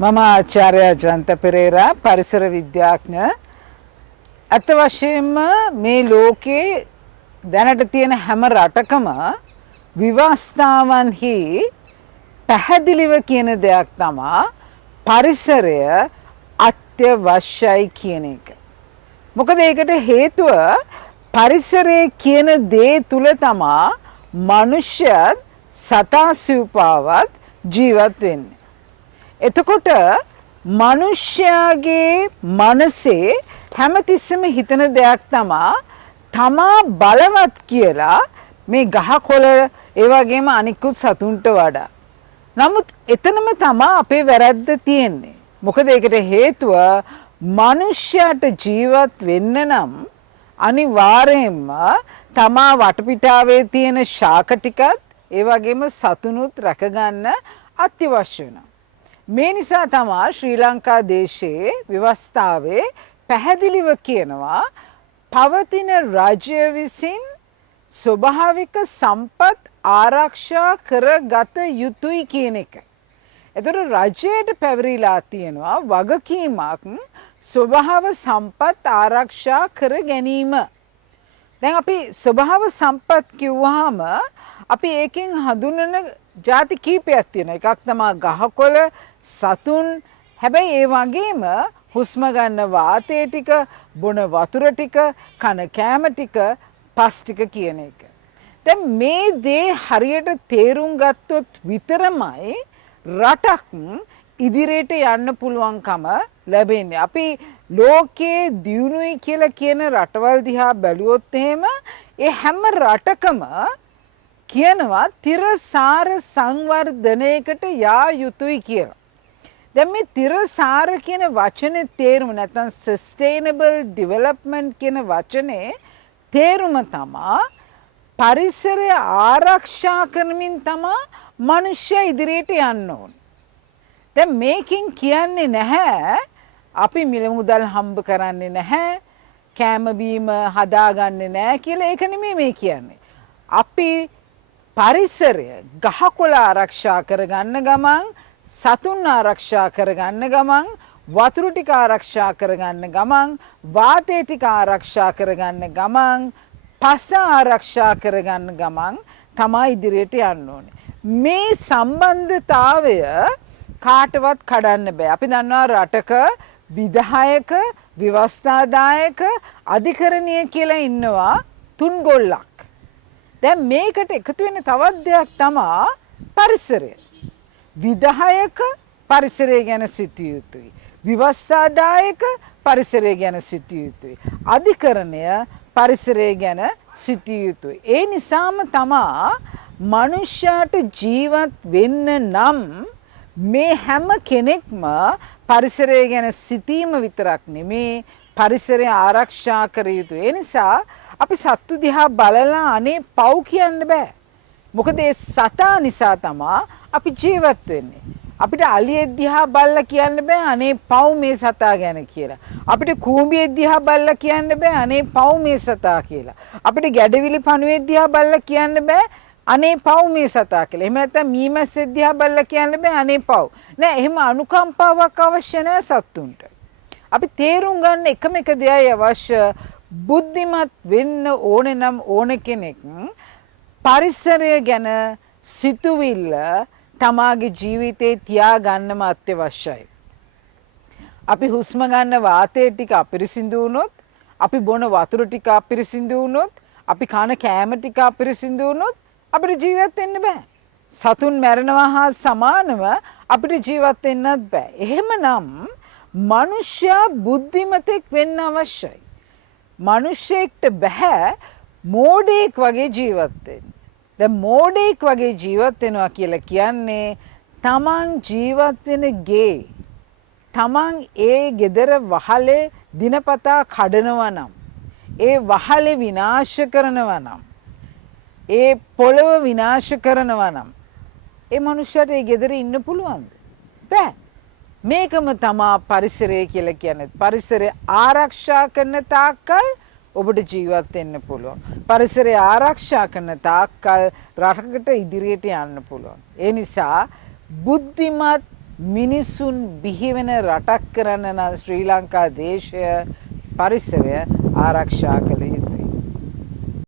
මම ආචාර්ය ජන්ත පෙරේරා පරිසර විද්‍යාඥ. අත වශයෙන්ම මේ ලෝකේ දැනට තියෙන හැම රටකම විවස්ථාවන්හි පැහැදිලිව කියන දෙයක් තමයි පරිසරය අත්‍යවශ්‍යයි කියන එක. මොකද ඒකට හේතුව පරිසරය කියන දේ තුල තමයි මනුෂ්‍යයත් සතා සිව්පාවත් ජීවත් වෙන්නේ. එතකොට මනුෂ්‍යයාගේ මනසේ හැමතිස්සෙම හිතන දෙයක් තමා බලවත් කියලා මේ ගහකොළ ඒ වගේම අනිකුත් සතුන්ට වඩා. නමුත් එතනම තමා අපේ වැරද්ද තියෙන්නේ. මොකද ඒකට හේතුව මනුෂ්‍යයාට ජීවත් වෙන්න නම් අනිවාර්යයෙන්ම තමා වටපිටාවේ තියෙන ශාක ටිකත් ඒ වගේම සතුනුත් රැකගන්න අත්‍යවශ්‍ය වෙනවා. මේ නිසා තමයි ශ්‍රී ලංකා දේශයේ ව්‍යවස්ථාවේ පැහැදිලිව කියනවා පවතින රාජ්‍ය විසින් ස්වභාවික සම්පත් ආරක්ෂා කරගත යුතුයි කියන එක. එතකොට රජයට පැවරිලා තියෙනවා වගකීමක් ස්වභාව සම්පත් ආරක්ෂා කර ගැනීම. දැන් අපි ස්වභාව සම්පත් කිව්වහම අපි ඒකෙන් හඳුන්වන ಜಾති කීපයක් තියෙනවා. එකක් තමයි ගහකොළ, සතුන්, හැබැයි ඒ වගේම හුස්ම ගන්න වාතය ටික, බොන වතුර ටික, කන කෑම ටික, පස් ටික කියන එක. දැන් මේ දේ හරියට තේරුම් ගත්තොත් විතරමයි රටක් ඉදිරියට යන්න පුළුවන්කම ලැබෙන්නේ. අපි ලෝකයේ දියුණුවයි කියලා කියන රටවල් දිහා බැලුවොත් එහෙම ඒ හැම රටකම කියනවා තිරසාර සංවර්ධනයකට යා යුතුයි කියලා. දැන් මේ තිරසාර කියන වචනේ තේරුම නැත්නම් sustainable development කියන වචනේ තේරුම තමයි පරිසරය ආරක්ෂා කරමින් තමයි මනුෂ්‍ය ඉදිරියට යන්න ඕන. දැන් මේකෙන් කියන්නේ නැහැ අපි මිල මුදල් හම්බ කරන්නේ නැහැ, කෑම බීම හදාගන්නේ නැහැ කියලා. ඒක නෙමෙයි මේ කියන්නේ. අපි පරිසරය ගහකොළ ආරක්ෂා කරගන්න ගමන්, සතුන් ආරක්ෂා කරගන්න ගමන්, වතුර ටික ආරක්ෂා කරගන්න ගමන්, වාතය ටික ආරක්ෂා කරගන්න ගමන්, පස ආරක්ෂා කරගන්න ගමන් තමයි ඉදිරියට යන්න ඕනේ. මේ සම්බන්ධතාවය කාටවත් කඩන්න බෑ. අපි දන්නවා රටක විධායක, ව්‍යවස්ථාදායක, අධිකරණීය කියලා ඉන්නවා තුන් ගොල්ලක්. දැන් මේකට එකතු වෙන තවත් දෙයක් තමයි පරිසරය. විධායක පරිසරය ගැන සිතිය යුතුයි. ව්‍යවස්ථාදායක පරිසරය ගැන සිතිය යුතුයි. අධිකරණය පරිසරය ගැන සිතිය යුතුයි. ඒ නිසාම තමා මනුෂ්‍යයාට ජීවත් වෙන්න නම් මේ හැම කෙනෙක්ම පරිසරය ගැන සිතීම විතරක් නෙමේ පරිසරය ආරක්ෂා කර යුතුයි. ඒ නිසා අපි සත්තු දිහා බලලා අනේ පව් කියන්න බෑ. මොකද ඒ සතා නිසා තමා අපි ජීවත් වෙන්නේ. අපිට අලියෙක් දිහා බලලා කියන්න බෑ අනේ පව් මේ සතා ගැන කියලා. අපිට කූඹියෙක් දිහා බලලා කියන්න බෑ අනේ පව් මේ සතා කියලා. අපිට ගැඩවිලි පණුවෙක් දිහා බලලා කියන්න බෑ අනේ පව් මේ සතා කියලා. එහෙම නැත්නම් මීමැස්සෙක් දිහා බලලා කියන්න බෑ අනේ පව්. නෑ එහෙම අනුකම්පාවක් අවශ්‍ය නෑ සත්තුන්ට. අපි තේරුම් ගන්න එකම එක දෙයයි අවශ්‍ය. බුද්ධිමත් වෙන්න ඕනේ නම් ඕන කෙනෙක් පරිසරය ගැන සිතුවිල්ල තමාගේ ජීවිතේ තියාගන්නම අත්‍යවශ්‍යයි. අපි හුස්ම ගන්න වාතය ටික අපිරිසිදු වුණොත්, අපි බොන වතුර ටික අපිරිසිදු වුණොත්, අපි කන කෑම ටික අපිරිසිදු වුණොත් අපිට ජීවත් වෙන්න බෑ. සතුන් මැරෙනවා හා සමානව අපිට ජීවත් වෙන්නත් බෑ. එහෙමනම් මනුෂ්‍යයා බුද්ධිමතෙක් වෙන්න අවශ්‍යයි. මනුෂ්‍යෙක්ට බෑ මෝඩෙක් වගේ ජීවත් වෙන්න. දැන් මෝඩෙක් වගේ ජීවත් වෙනවා කියලා කියන්නේ තමන් ජීවත් වෙන ගේ, තමන් ඒ ගෙදර වහලේ දිනපතා කඩනවා නම්, ඒ වහලේ විනාශ කරනවා නම්, ඒ පොළව විනාශ කරනවා නම් ඒ මනුෂ්‍යයාට ඒ ගෙදර ඉන්න පුළුවන්ද? බෑ. මේකම තමා පරිසරය කියලා කියන්නේ. පරිසරය ආරක්ෂා කරන තාක්කල් ඔබට ජීවත් වෙන්න පුළුවන්. පරිසරය ආරක්ෂා කරන තාක්කල් රටකට ඉදිරියට යන්න පුළුවන්. ඒ නිසා බුද්ධිමත් මිනිසුන් බිහි වෙන රටක් කරන්න නම් ශ්‍රී ලංකා දේශය පරිසරය ආරක්ෂා කළ යුතුයි.